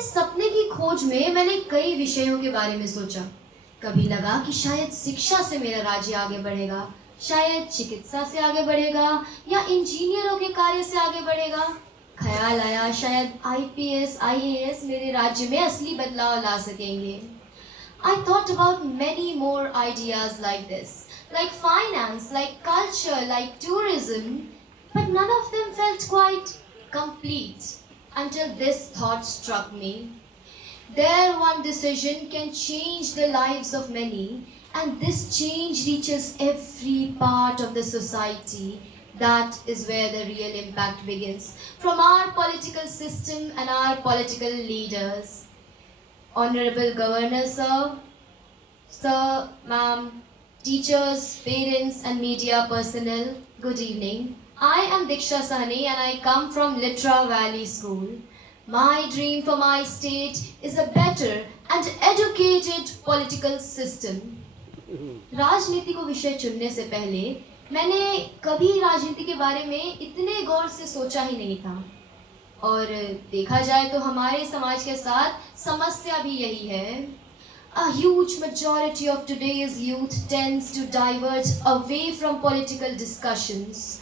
इस सपने की खोज में मैंने कई विषयों के बारे में सोचा। कभी लगा कि शायद शिक्षा से मेरा राज्य आगे बढ़ेगा, शायद चिकित्सा से आगे बढ़ेगा या इंजीनियरों के कार्य से आगे बढ़ेगा। ख्याल आया शायद आईपीएस, आईएएस मेरे राज्य में असली बदलाव ला सकेंगे। I thought about many more ideas like this, like finance, like culture, like tourism, but none of them felt quite complete until this thought struck me. Their one decision can change the lives of many, and this change reaches every part of the society. That is where the real impact begins, from our political system and our political leaders. Honorable Governor Sir, ma'am, teachers, parents and media personnel, good evening. I am Diksha Sahni and I come from Litra Valley School. My dream for my state is a better and educated political system. राजनीति को विषय चुनने से पहले मैंने कभी राजनीति के बारे में इतने गौर से सोचा ही नहीं था। और देखा जाए तो हमारे समाज के साथ समस्या भी यही है। A huge majority of today's youth tends to divert away from political discussions.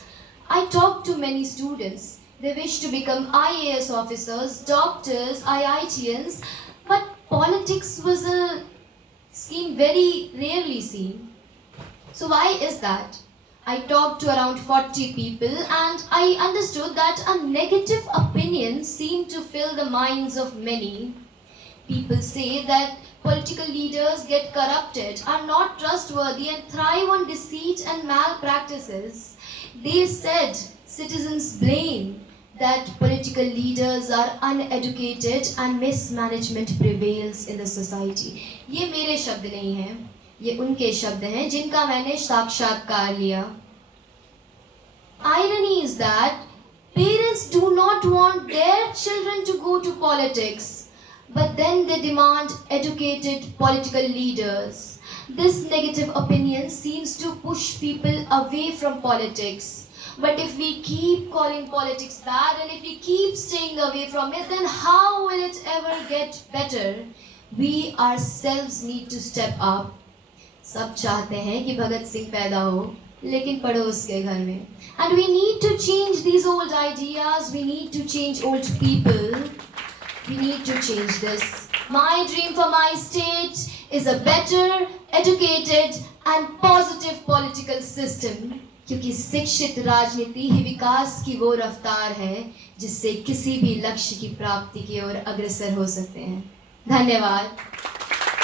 I talk to many students. They wish to become IAS officers, doctors, IITians, but politics was a scheme very rarely seen. So why is that? I talked to around 40 people and I understood that a negative opinion seemed to fill the minds of many. People say that political leaders get corrupted, are not trustworthy and thrive on deceit and malpractices. They said citizens blame that political leaders are uneducated and mismanagement prevails in the society. ये मेरे शब्द नहीं हैं, ये उनके शब्द हैं जिनका मैंने साक्षात्कार लिया. Irony is that parents do not want their children to go to politics, but then they demand educated political leaders. This negative opinion seems to push people away from politics. But if we keep calling politics bad and if we keep staying away from it, then how will it ever get better? We ourselves need to step up. सब चाहते हैं कि भगत सिंह पैदा हो, लेकिन पड़ोस के घर में. And we need to change these old ideas. We need to change old people. We need to change this. My dream for my state is a better, educated and positive political system. क्योंकि शिक्षित राजनीति ही विकास की वो रफ्तार है जिससे किसी भी लक्ष्य की प्राप्ति की ओर अग्रसर हो सकते हैं. धन्यवाद.